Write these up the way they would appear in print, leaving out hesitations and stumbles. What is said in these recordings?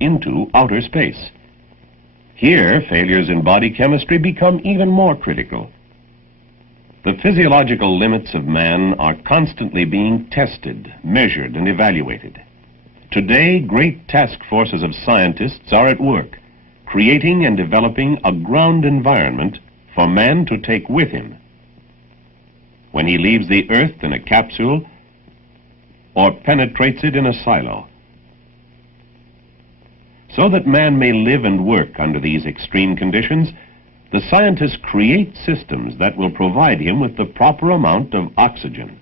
into outer space. Here, failures in body chemistry become even more critical. The physiological limits of man are constantly being tested, measured, and evaluated. Today, great task forces of scientists are at work, creating and developing a ground environment for man to take with him when he leaves the Earth in a capsule or penetrates it in a silo. So that man may live and work under these extreme conditions, the scientists create systems that will provide him with the proper amount of oxygen,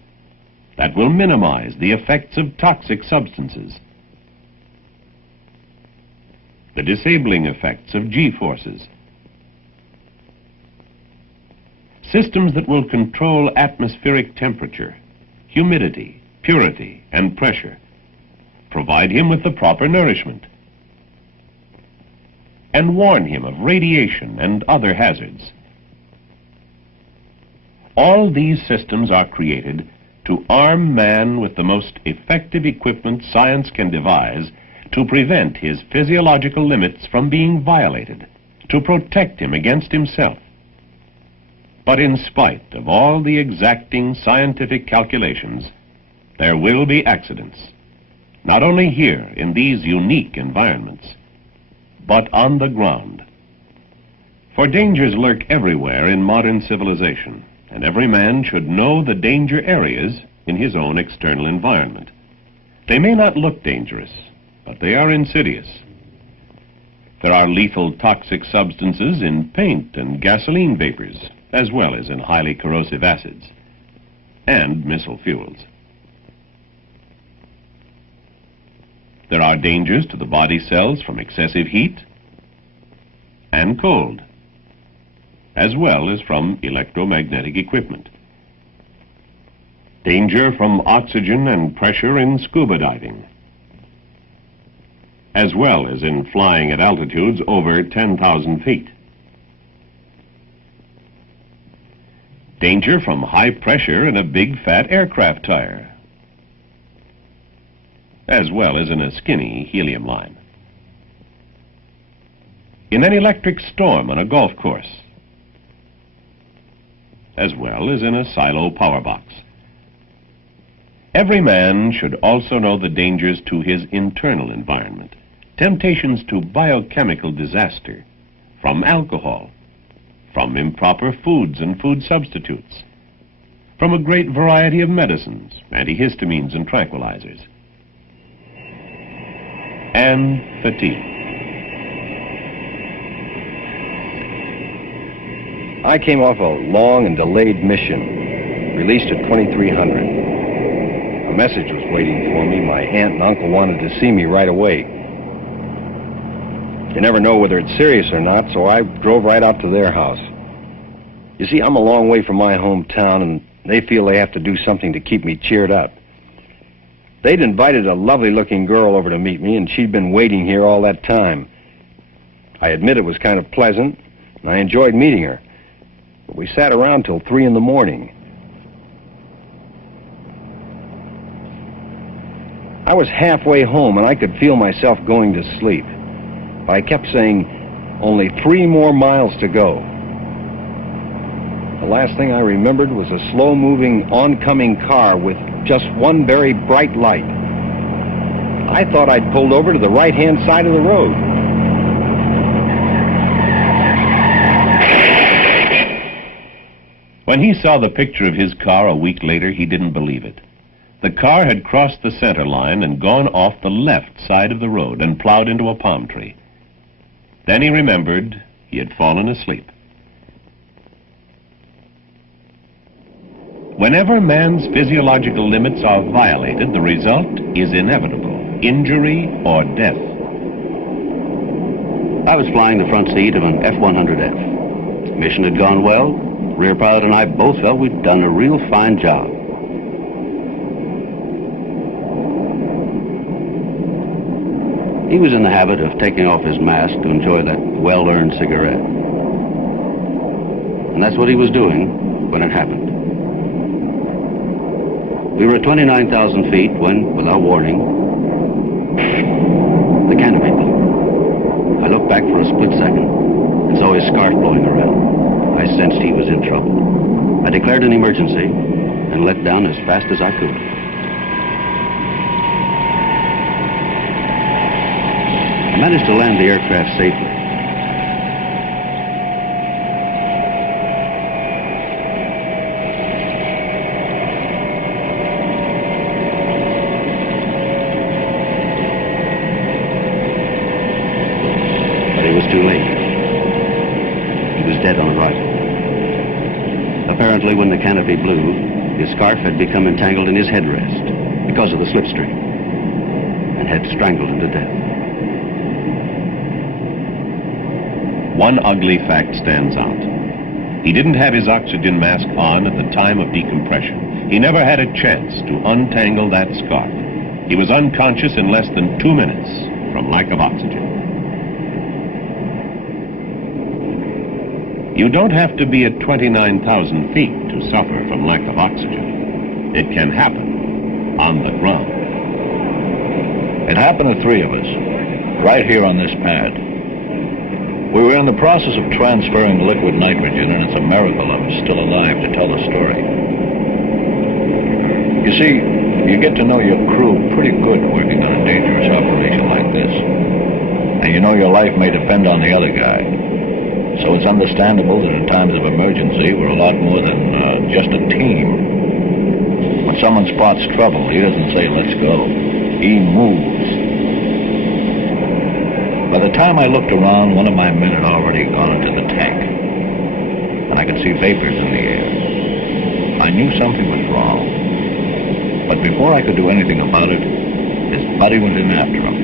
that will minimize the effects of toxic substances, the disabling effects of G-forces, systems that will control atmospheric temperature, humidity, purity, and pressure, provide him with the proper nourishment, and warn him of radiation and other hazards. All these systems are created to arm man with the most effective equipment science can devise to prevent his physiological limits from being violated, to protect him against himself. But in spite of all the exacting scientific calculations, there will be accidents, not only here in these unique environments, but on the ground. For dangers lurk everywhere in modern civilization, and every man should know the danger areas in his own external environment. They may not look dangerous, but they are insidious. There are lethal toxic substances in paint and gasoline vapors, as well as in highly corrosive acids and missile fuels. There are dangers to the body cells from excessive heat and cold, as well as from electromagnetic equipment. Danger from oxygen and pressure in scuba diving, as well as in flying at altitudes over 10,000 feet. Danger from high pressure in a big fat aircraft tire, as well as in a skinny helium line. In an electric storm on a golf course, as well as in a silo power box. Every man should also know the dangers to his internal environment, temptations to biochemical disaster, from alcohol, from improper foods and food substitutes, from a great variety of medicines, antihistamines and tranquilizers, and fatigue. I came off a long and delayed mission, released at 2300. A message was waiting for me. My aunt and uncle wanted to see me right away. You never know whether it's serious or not, so I drove right out to their house. You see, I'm a long way from my hometown, and they feel they have to do something to keep me cheered up. They'd invited a lovely-looking girl over to meet me, and she'd been waiting here all that time. I admit it was kind of pleasant, and I enjoyed meeting her. But we sat around till 3 in the morning. I was halfway home, and I could feel myself going to sleep. But I kept saying, only 3 more miles to go. The last thing I remembered was a slow-moving, oncoming car with just one very bright light. I thought I'd pulled over to the right-hand side of the road. When he saw the picture of his car a week later, he didn't believe it. The car had crossed the center line and gone off the left side of the road and plowed into a palm tree. Then he remembered he had fallen asleep. Whenever man's physiological limits are violated, the result is inevitable: injury or death. I was flying the front seat of an F-100F. The mission had gone well. Rear pilot and I both felt we'd done a real fine job. He was in the habit of taking off his mask to enjoy that well-earned cigarette. And that's what he was doing when it happened. We were at 29,000 feet when, without warning, the canopy blew. back for a split second and saw his scarf blowing around. I sensed he was in trouble. I declared an emergency and let down as fast as I could. I managed to land the aircraft safely. But it was too late. He was dead on arrival. Apparently, when the canopy blew, his scarf had become entangled in his headrest because of the slipstream and had strangled him to death. One ugly fact stands out. He didn't have his oxygen mask on at the time of decompression. He never had a chance to untangle that scarf. He was unconscious in less than 2 minutes from lack of oxygen. You don't have to be at 29,000 feet to suffer from lack of oxygen. It can happen on the ground. It happened to 3 of us, right here on this pad. We were in the process of transferring liquid nitrogen, and it's a miracle I'm still alive to tell the story. You see, you get to know your crew pretty good working on a dangerous operation like this. And you know your life may depend on the other guy. So it's understandable that in times of emergency, we're a lot more than just a team. When someone spots trouble, he doesn't say, "Let's go." He moves. By the time I looked around, one of my men had already gone into the tank, and I could see vapors in the air. I knew something was wrong, but before I could do anything about it, his buddy went in after him,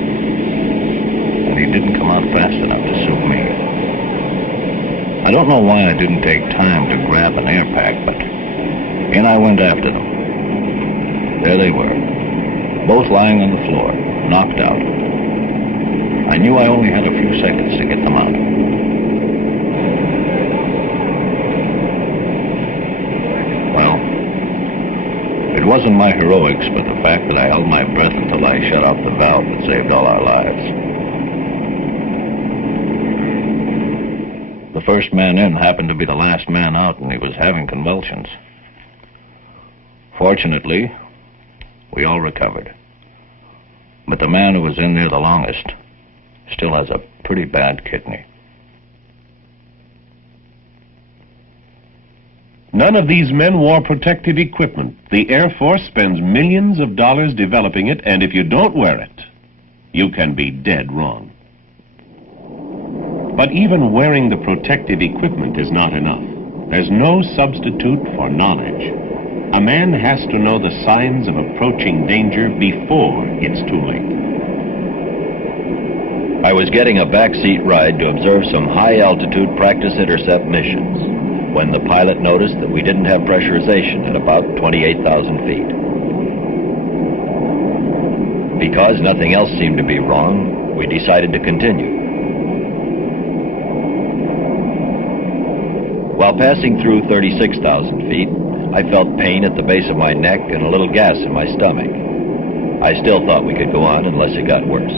and he didn't come out fast enough to suit me. I don't know why I didn't take time to grab an air pack, but in I went after them. There they were, both lying on the floor, knocked out. I knew I only had a few seconds to get them out. Well, it wasn't my heroics, but the fact that I held my breath until I shut off the valve that saved all our lives. The first man in happened to be the last man out, and he was having convulsions. Fortunately, we all recovered. But the man who was in there the longest still has a pretty bad kidney. None of these men wore protective equipment. The Air Force spends millions of dollars developing it, and if you don't wear it, you can be dead wrong. But even wearing the protective equipment is not enough. There's no substitute for knowledge. A man has to know the signs of approaching danger before it's too late. I was getting a backseat ride to observe some high-altitude practice intercept missions when the pilot noticed that we didn't have pressurization at about 28,000 feet. Because nothing else seemed to be wrong, we decided to continue. While passing through 36,000 feet, I felt pain at the base of my neck and a little gas in my stomach. I still thought we could go on unless it got worse.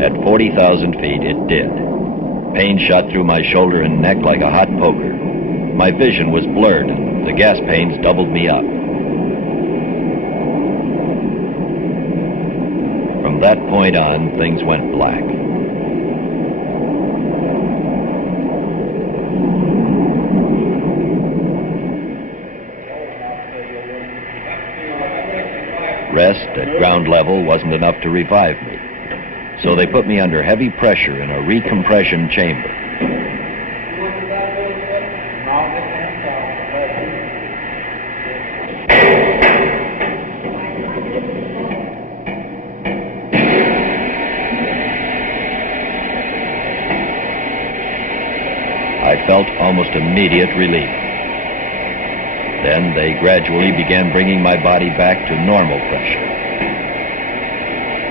At 40,000 feet, it did. Pain shot through my shoulder and neck like a hot poker. My vision was blurred, and the gas pains doubled me up. From that point on, things went black. Rest at ground level wasn't enough to revive me, so they put me under heavy pressure in a recompression chamber. I felt almost immediate relief. Then they gradually began bringing my body back to normal pressure.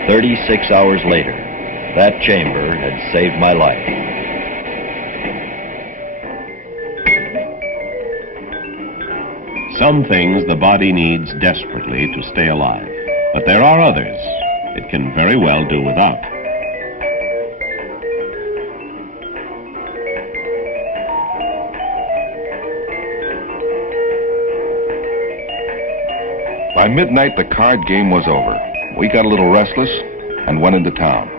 36 hours later, that chamber had saved my life. Some things the body needs desperately to stay alive, but there are others it can very well do without. By midnight, the card game was over. We got a little restless and went into town.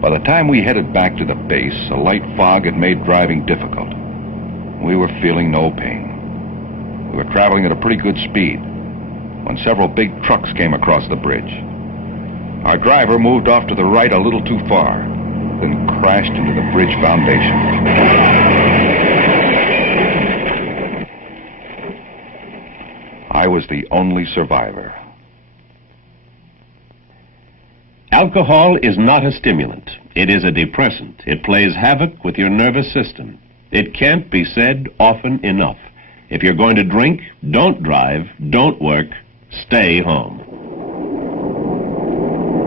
By the time we headed back to the base, a light fog had made driving difficult. We were feeling no pain. We were traveling at a pretty good speed when several big trucks came across the bridge. Our driver moved off to the right a little too far, then crashed into the bridge foundation. I was the only survivor. Alcohol is not a stimulant. It is a depressant. It plays havoc with your nervous system. It can't be said often enough. If you're going to drink, don't drive, don't work, stay home.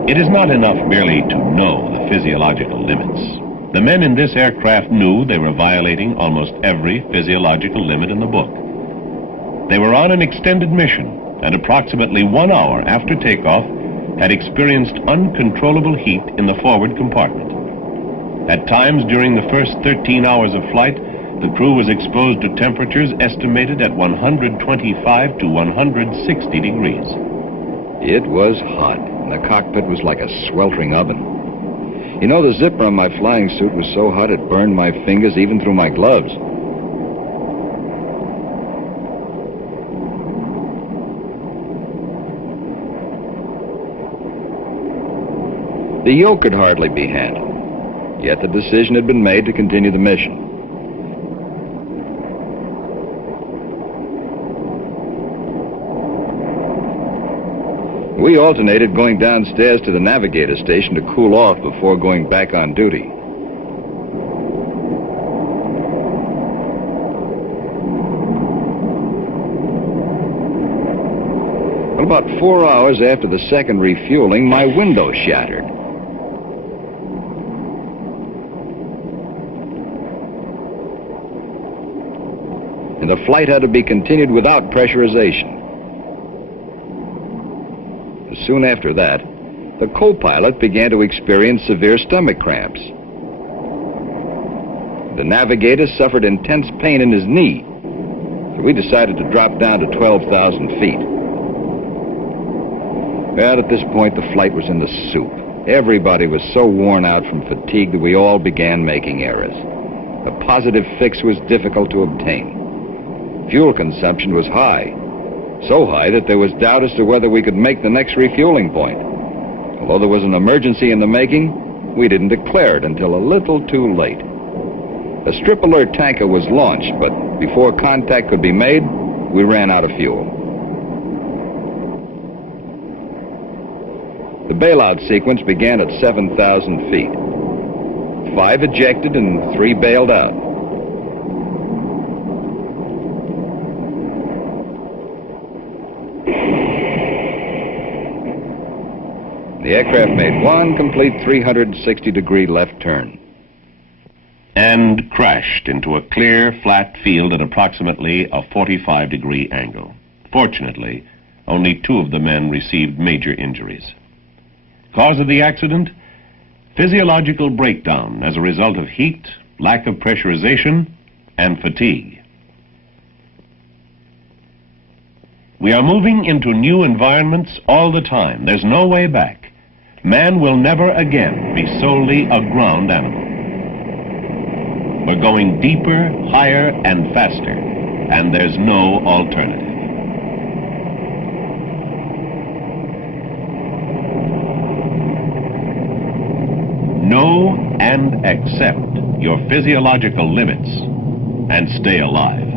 It is not enough merely to know the physiological limits. The men in this aircraft knew they were violating almost every physiological limit in the book. They were on an extended mission, and approximately 1 hour after takeoff, had experienced uncontrollable heat in the forward compartment. At times during the first 13 hours of flight, the crew was exposed to temperatures estimated at 125 to 160 degrees. It was hot, and the cockpit was like a sweltering oven. You know, the zipper on my flying suit was so hot it burned my fingers even through my gloves. The yoke could hardly be handled, yet the decision had been made to continue the mission. We alternated going downstairs to the navigator station to cool off before going back on duty. But about 4 hours after the second refueling, my window shattered. And the flight had to be continued without pressurization. Soon after that, the co-pilot began to experience severe stomach cramps. The navigator suffered intense pain in his knee, so we decided to drop down to 12,000 feet. Well, at this point, the flight was in the soup. Everybody was so worn out from fatigue that we all began making errors. A positive fix was difficult to obtain. Fuel consumption was high, so high that there was doubt as to whether we could make the next refueling point. Although there was an emergency in the making, we didn't declare it until a little too late. A strip alert tanker was launched, but before contact could be made, we ran out of fuel. The bailout sequence began at 7,000 feet. 5 ejected and 3 bailed out. The aircraft made one complete 360-degree left turn. And crashed into a clear, flat field at approximately a 45-degree angle. Fortunately, only 2 of the men received major injuries. Cause of the accident? Physiological breakdown as a result of heat, lack of pressurization, and fatigue. We are moving into new environments all the time. There's no way back. Man will never again be solely a ground animal. We're going deeper, higher, and faster, and there's no alternative. Know and accept your physiological limits and stay alive.